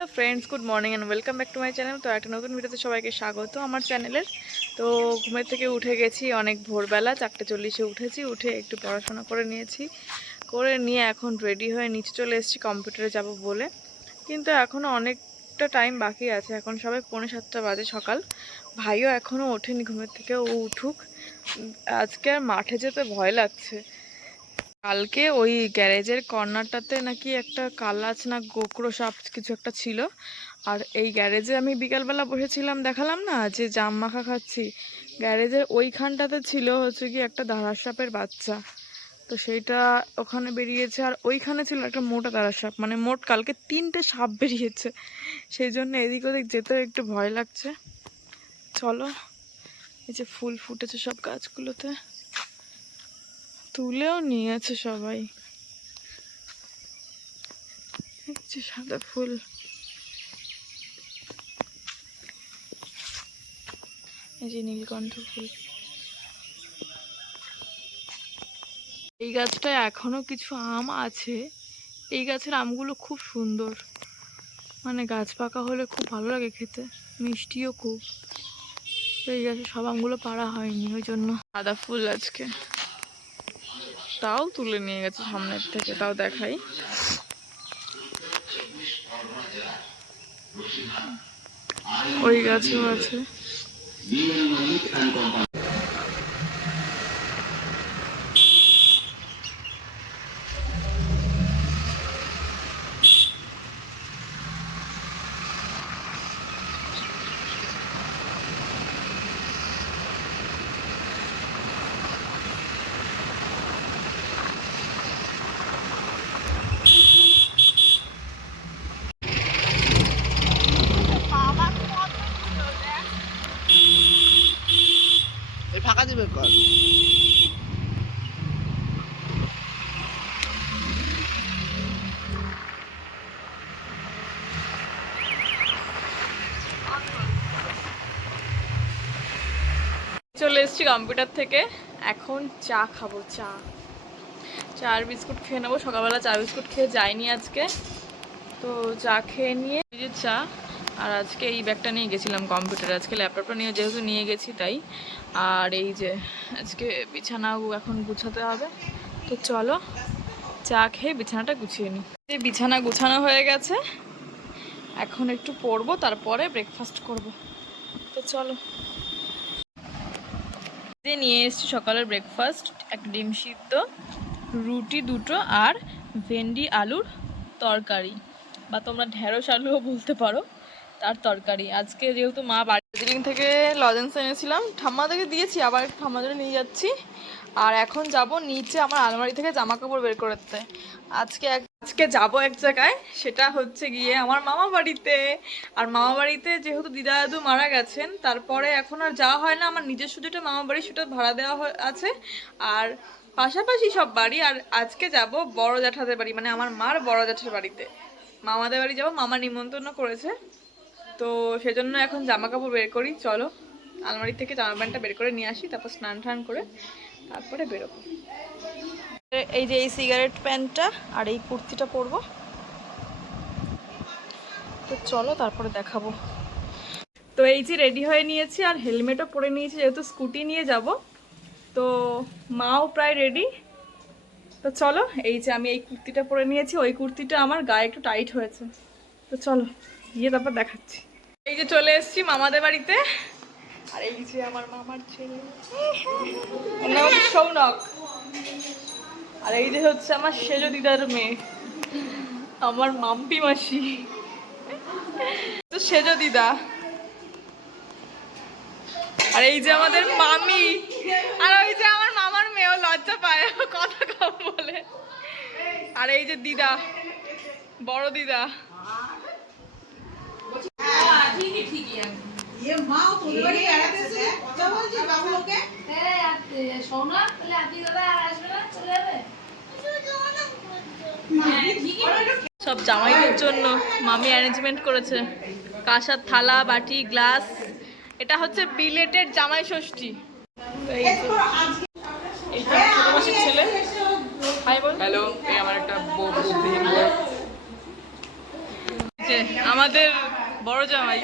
Friends good morning and welcome back to my channel. तो एक नतून भिडियोते सबाइके स्वागत आमार चैनेलेर। तो घुमेर थेके उठे गेছি अनेक भोरबेला 4:40 उठेছি, उठे एकटू पढ़ाशोना करे निয়েছি, করে নিয়ে এখন রেডি হয়ে নিচে চলে এসেছি কম্পিউটারে যাব বলে। কিন্তু এখনও অনেকটা টাইম বাকি আছে, এখন সবাই 6:45 বাজে সকাল। ভাইও এখনও ওঠেনি ঘুমের থেকে, ও উঠুক। আজকে আর মাঠে যেতে ভয় লাগছে। কালকে ওই গ্যারেজের কর্নারটাতে নাকি একটা কালাচ না গোকরো সাপ কিছু একটা ছিল। আর এই গ্যারেজে আমি বিকালবেলা বসেছিলাম, দেখালাম না যে জাম মাখা খাচ্ছি, গ্যারেজের ওইখানটাতে ছিল হচ্ছে কি একটা দাঁড়ার সাপের বাচ্চা। তো সেইটা ওখানে বেরিয়েছে, আর ওইখানে ছিল একটা মোটা দাঁড়ার সাপ। মানে মোট কালকে 3টে সাপ বেরিয়েছে, সেই জন্য এদিক ওদিক যেতেও একটু ভয় লাগছে। চলো, এই যে ফুল ফুটেছে সব গাছগুলোতে, তুলেও নিয়েছে সবাই। সাদা ফুল, এই যে নীলকণ্ঠ ফুল। এই গাছটায় এখনো কিছু আম আছে। এই গাছের আমগুলো খুব সুন্দর, মানে গাছ পাকা হলে খুব ভালো লাগে খেতে, মিষ্টিও খুব। তো এই গাছে সব আমগুলো পাড়া হয়নি, ওই জন্য সাদা ফুল আজকে তাও তুলে নিয়ে গেছে সামনের থেকে, তাও দেখাই। ওই গাছেও আছে। ফাঁকা দিবে কর। চলে এসেছি কম্পিউটার থেকে, এখন চা খাবো। চা আর বিস্কুট খেয়ে নেবো। সকালবেলা চা বিস্কুট খেয়ে যাইনি আজকে, তো চা খেয়ে নিয়ে এই যে চা। আর আজকে এই ব্যাগটা নিয়ে গেছিলাম কম্পিউটারে, আজকে ল্যাপটপটা নিয়ে যেহেতু নিয়ে গেছি তাই। আর এই যে আজকে বিছানা এখন গুছাতে হবে, তো চলো চা খেয়ে বিছানাটা গুছিয়ে নিই। এই বিছানা গুছানো হয়ে গেছে, এখন একটু পড়বো, তারপরে ব্রেকফাস্ট করব। তো চলো, নিয়ে এসেছি সকালের ব্রেকফাস্ট, এক ডিম সিদ্ধ, রুটি দুটো, আর ভেন্ডি আলুর তরকারি, বা তোমরা ঢেঁড়স আলুও বলতে পারো, তার তরকারি। আজকে যেহেতু মা দার্জিলিং থেকে লজেন্স এনেছিলাম, ঠাম্মাদেরকে দিয়েছি, আবার ঠাম্মাদের নিয়ে যাচ্ছি। আর এখন যাব নিচে আমার আলমারি থেকে জামা কাপড় বের করতে। আজকে যাব এক জায়গায়, সেটা হচ্ছে গিয়ে আমার মামা বাড়িতে। আর মামা বাড়িতে যেহেতু দিদা দাদু মারা গেছেন, তারপরে এখন আর যাওয়া হয় না। আমার নিজস্ব যেটা মামা বাড়ি সেটা ভাড়া দেওয়া আছে, আর পাশাপাশি সব বাড়ি। আর আজকে যাব বড় জ্যাঠাদের বাড়ি, মানে আমার মার বড় জ্যাঠার বাড়িতে, মামাদের বাড়ি যাব। মামা নিমন্ত্রণ করেছে, তো সেজন্য এখন জামা কাপড় বের করি। চলো আলমারি থেকে জামা প্যান্টটা বের করে নিয়ে আসি, তারপর স্নান টান করে তারপরে বেরোবো। এই যে এই সিগারেট প্যান্টটা আর এই কুর্তিটা পরবো, তো চলো তারপরে দেখাবো। তো এই যে রেডি হয়ে নিয়েছি, আর হেলমেটও পরে নিয়েছি যেহেতু স্কুটি নিয়ে যাব। তো মাও প্রায় রেডি। তো চলো, এই যে আমি এই কুর্তিটা পরে নিয়েছি, ওই কুর্তিটা আমার গায়ে একটু টাইট হয়েছে। তো চলো গিয়ে তারপর দেখাচ্ছি। এই যে চলে এসেছি মামাদের বাড়িতে, আর এই যে আমার মামার ছেলে, ওর নাম হচ্ছে সৌনক। আর এই যে হচ্ছে আমার সেজো দিদার মেয়ে, আমার মাম্পি মাসি, তো সেজো দিদা। আর এই যে আমাদের মামি, আর ওই যে আমার মামার মেয়েও লজ্জা পায় কথা কম বলে। আর এই যে দিদা, বড় দিদা। সব জামাইদের জন্য মামি অ্যারেঞ্জমেন্ট করেছে, কাঁসার থালা, বাটি, গ্লাস। এটা হচ্ছে বিলেটেড জামাই ষষ্ঠী। এই ছোট মাসির ছেলে, হাই বল। হ্যালো, এই আমার একটা বুদ্ধি। যে আমাদের বড় জামাই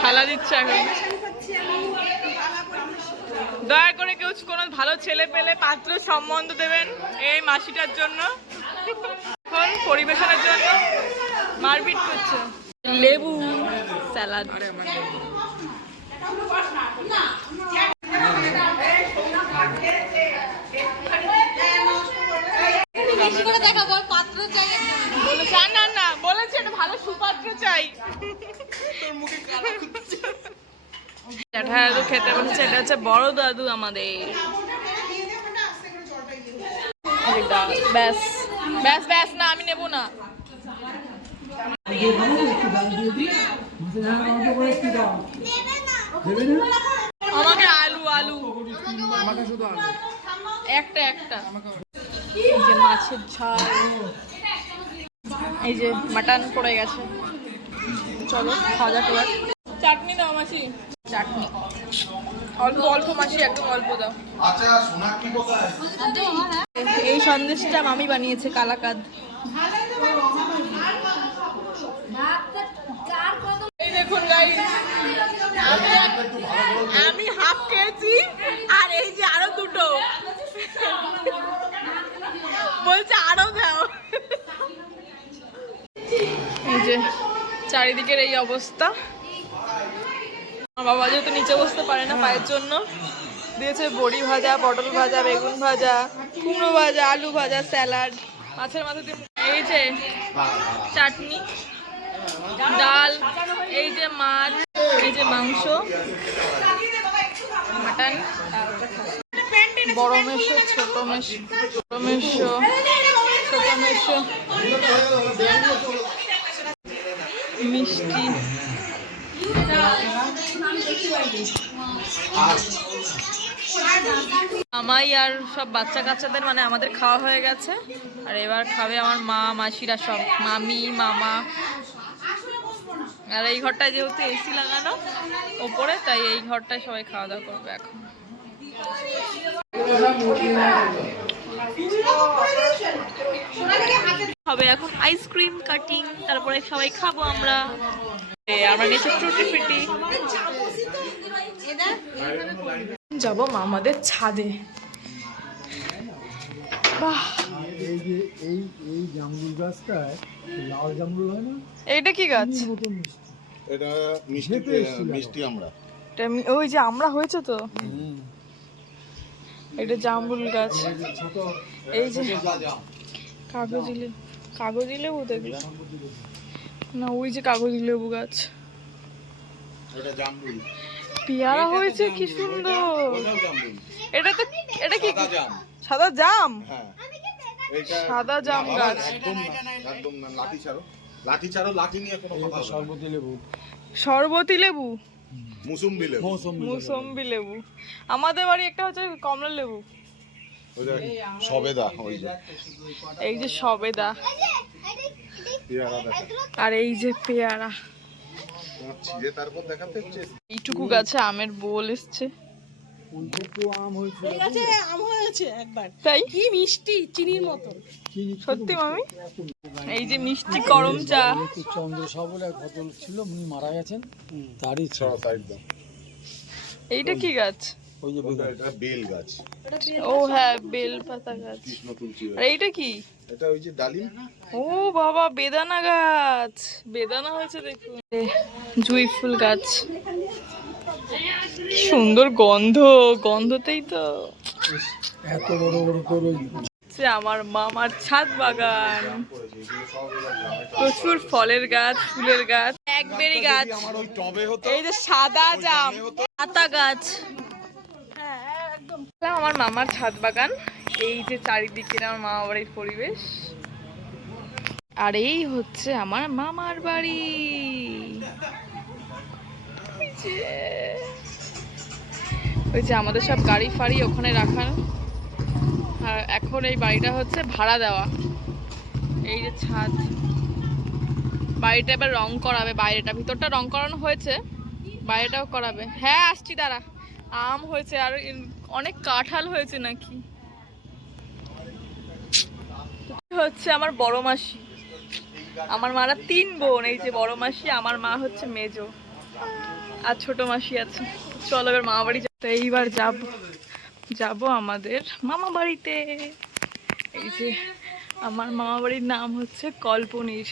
খালা দিচ্ছে এখন। দয়া করে কেউ কোনো ভালো ছেলে পেলে পাত্র সম্বন্ধ দেবেন এই মাসিটার জন্য। এখন পরিবেশনের জন্য মারপিট করছে। লেবু স্যালাড, না না বলেছে ভালো সুপাত্র চাই। দাদু খেতে বলেছে, এটা হচ্ছে বড় দাদু আমাদের। ব্যাস ব্যাস ব্যাস, না আমি নেবো না। আমাকে আলু আলু একটা একটা। এই যে মাছের ঝাল, এই যে মাটন পড়ে গেছে। চলো খাওয়া যাক এবার। চাটনি দাও মাসি, চাটনি অল্প অল্প মাসি, একদম অল্প দাও। এই সন্দেশটা মামি বানিয়েছে, কালাকাদ। এই দেখুন গাইস, আমি হাফ খেয়েছি আর এই যে আরো দুটো বলছে আরো দাও। এই যে চারিদিকের এই অবস্থা। আমার বাবা যেহেতু নিচে বসতে পারে না পায়ের জন্য, দিয়েছে বড়ি ভাজা, পটল ভাজা, বেগুন ভাজা, কুমড়ো ভাজা, আলু ভাজা, স্যালাড, মাছের মাথা দিয়ে, এই যে চাটনি, ডাল, এই যে মাছ, এই যে মাংস, মাটন, বড় মেশো, ছোট মেশো, বড় মেশো, ছোট মেশো, মিষ্টি, আমাই আর সব বাচ্চা কাচ্চাদের মানে আমাদের খাওয়া হয়ে গেছে। আর এবার খাবে আমার মা মাসিরা সব, মামি মামা। আর এই ঘরটায় যেহেতু এসি লাগানো ওপরে, তাই এই ঘরটায় সবাই খাওয়া দাওয়া করবে এখন। হবে এখন আইসক্রিম কাটিং, তারপরে সবাই খাবো আমরা। আমরা নিচে টুটি ফিটি যাবো মামাদের ছাদে। বাহ, এই জামরুল গাছটায় লাল জামরুল হয় না? এইটা কি গাছ? এটা মিষ্টি আমরা। ওই যে আমরা হয়েছে তো, এটা জামরুল গাছ। এই যে কাগজি লেবু দেখলাম না, ওই যে কাগজি লেবু গাছ। এটা জামরুল। পেয়ারা হয়েছে, কি সুন্দর। এটা তো, এটা কি সাদা জাম? হ্যাঁ, এটা সাদা জাম গাছ। একদম না, লাঠি ছাড়ো, লাঠি ছাড়ো, লাঠি নিয়ে কোনো কথা হবে না। শরবতি লেবু, শরবতি লেবু, মুসুম্বি লেবু, মুসম্বি লেবু। আমাদের বাড়ি একটা হচ্ছে কমলা লেবু। ওই যে সবেদা, ওই যে এই যে সবেদা, পেয়ারা দেখা। আর এই যে পেয়ারা। তোমার ছিঁড়ে তারপর দেখাতে হচ্ছে। এইটুকু গাছে আমের বোল এসছে। আম হয়েছে একবার, তাই কি মিষ্টি, চিনির মতো। সত্যি মামি? এই যে মিষ্টি করম চা। চন্দ্রসা বলে এক ভদ্রলোক ছিল, উনি মারা গেছেন, তারই ছিল। এইটা কি গাছ? ওই যে এটা বেল গাছ। ও হ্যাঁ, বেল পাতা গাছ। কৃষ্ণ তুলসী আর এইটা কি? এটা ওই যে ডালিম। ও বাবা, বেদানা গাছ, বেদানা হয়েছে দেখুন। জুঁই ফুল গাছ, কি সুন্দর গন্ধ, গন্ধতেই তো। এত বড় বড় তোর আমার মামার ছাদ বাগান, প্রচুর ফলের গাছ, ফুলের গাছ, ব্ল্যাকবেরি গাছ, আমার ওই টবে হতো। এই যে সাদা জাম, পাতা গাছ। আমার মামার ছাদ বাগান। এই যে চারিদিকের আমার মামা বাড়ির পরিবেশ। আর এই হচ্ছে আমার মামার বাড়ি। ওই যে আমাদের সব গাড়ি ফাড়ি ওখানে রাখানো। আর এখন এই বাড়িটা হচ্ছে ভাড়া দেওয়া। এই যে ছাদ, বাড়িটা এবার রং করাবে। বাইরেটা, ভিতরটা রং করানো হয়েছে, বাইরেটাও করাবে। হ্যাঁ আসছি, দাঁড়া। আম হয়েছে আর অনেক কাঁঠাল হয়েছে নাকি। হচ্ছে আমার বড় মাসি, আমার মারা 3 বোন। এই যে বড় মাসি, আমার মা হচ্ছে মেজো, আর ছোট মাসি আছে। চলো এবার মামা বাড়ি তো এইবার যাব আমাদের মামা বাড়িতে। এই যে আমার মামা বাড়ির নাম হচ্ছে কল্পনির।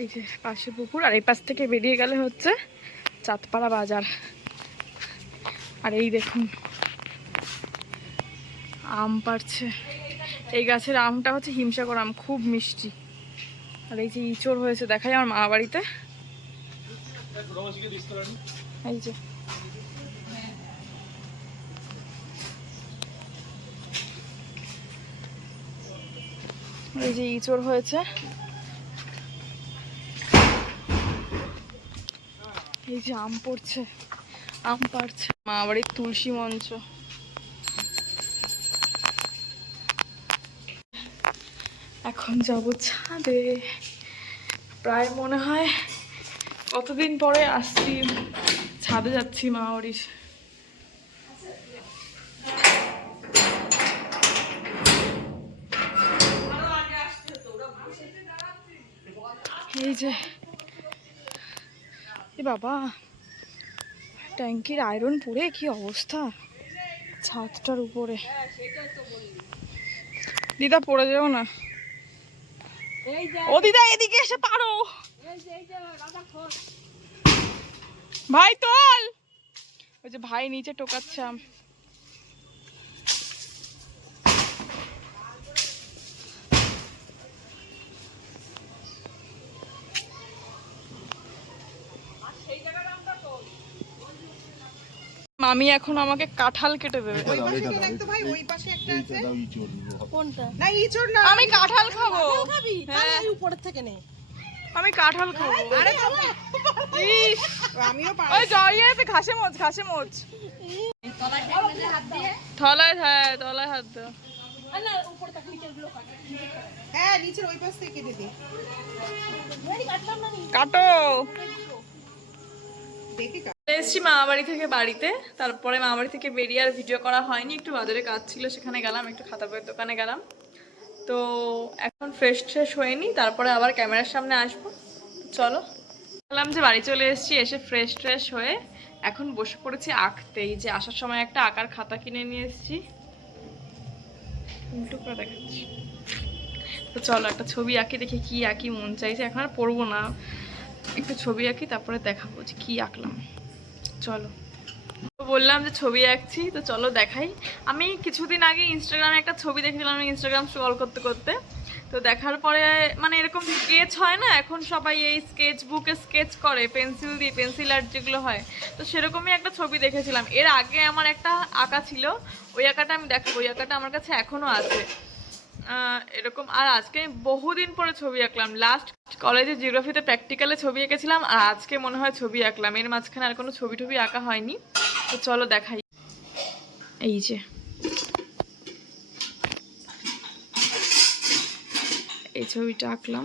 এই যে পাশে পুকুর, আর এই পাশ থেকে বেরিয়ে গেলে হচ্ছে চাঁদপাড়া বাজার। আর এই দেখুন আম পাড়ছে। এই গাছের আমটা হচ্ছে হিমসাগর আম, খুব মিষ্টি। আর এই যে ইঁচড় হয়েছে দেখাই আমার মামা বাড়িতে। এই যে এই যে ইঁচড় হয়েছে। এই যে আম পড়ছে, আম পাড়ছে। মামা বাড়ির তুলসী মঞ্চ। এখন যাব ছাদে। প্রায় মনে হয় কতদিন পরে আসছি, ছাদে যাচ্ছি মামা বাড়ির। এই যে এ বাবা, ট্যাঙ্কির আয়রন পুড়ে কি অবস্থা ছাদটার উপরে। দিদা পড়ে যাও না। ও দিদা এদিকে এসে পারো। ভাই তোল। ওই যে ভাই নিচে টোকাচ্ছে আম। মামি এখন আমাকে কাঁঠাল কেটে দেবে। আমি কাঁঠাল খাবো। উপরের থেকে নে। আমি কাঁঠাল খাবো। ইস, ওই জড়িয়ে ঘাসে মোচ, ঘাসে মোচ। তলায়, হ্যাঁ তলায় হাত দাও। কাটো। এসছি মামা বাড়ি থেকে বাড়িতে। তারপরে মামা বাড়ি থেকে বেরিয়ে আর ভিডিও করা হয়নি, একটু বাজারে কাজ ছিল সেখানে গেলাম, একটু খাতা বইয়ের দোকানে গেলাম। তো এখন ফ্রেশ হয়নি, তারপরে আবার ক্যামেরার সামনে আসবো। চলো বললাম যে বাড়ি চলে এসেছি, এসে ফ্রেশ হয়ে এখন বসে পড়েছি আঁকতে। এই যে আসার সময় একটা আঁকার খাতা কিনে নিয়ে এসেছি, উল্টো করে দেখাচ্ছি। তো চলো একটা ছবি আঁকি, দেখি কি আঁকি, মন চাইছে। এখন আর পড়বো না, একটু ছবি আঁকি তারপরে দেখাবো যে কি আঁকলাম। চলো বললাম যে ছবি আঁকছি, তো চলো দেখাই। আমি কিছুদিন আগে ইনস্টাগ্রামে একটা ছবি দেখেছিলাম, ইনস্টাগ্রাম স্ক্রল করতে করতে। তো দেখার পরে মানে এরকম স্কেচ হয় না এখন, সবাই এই স্কেচ বুকে স্কেচ করে পেন্সিল দিয়ে, পেন্সিল আর্ট যেগুলো হয়। তো সেরকমই একটা ছবি দেখেছিলাম। এর আগে আমার একটা আঁকা ছিল, ওই আঁকাটা আমি দেখাবো। ওই আঁকাটা আমার কাছে এখনও আছে এরকম। আর আজকে বহুদিন পরে ছবি আঁকলাম। লাস্ট কলেজে জিওগ্রাফিতে প্র্যাকটিক্যালে ছবি এঁকেছিলাম, আর আজকে মনে হয় ছবি আঁকলাম। এর মাঝখানে আর কোনো ছবি আঁকা হয়নি। তো চলো দেখাই। এই যে এই ছবিটা আঁকলাম।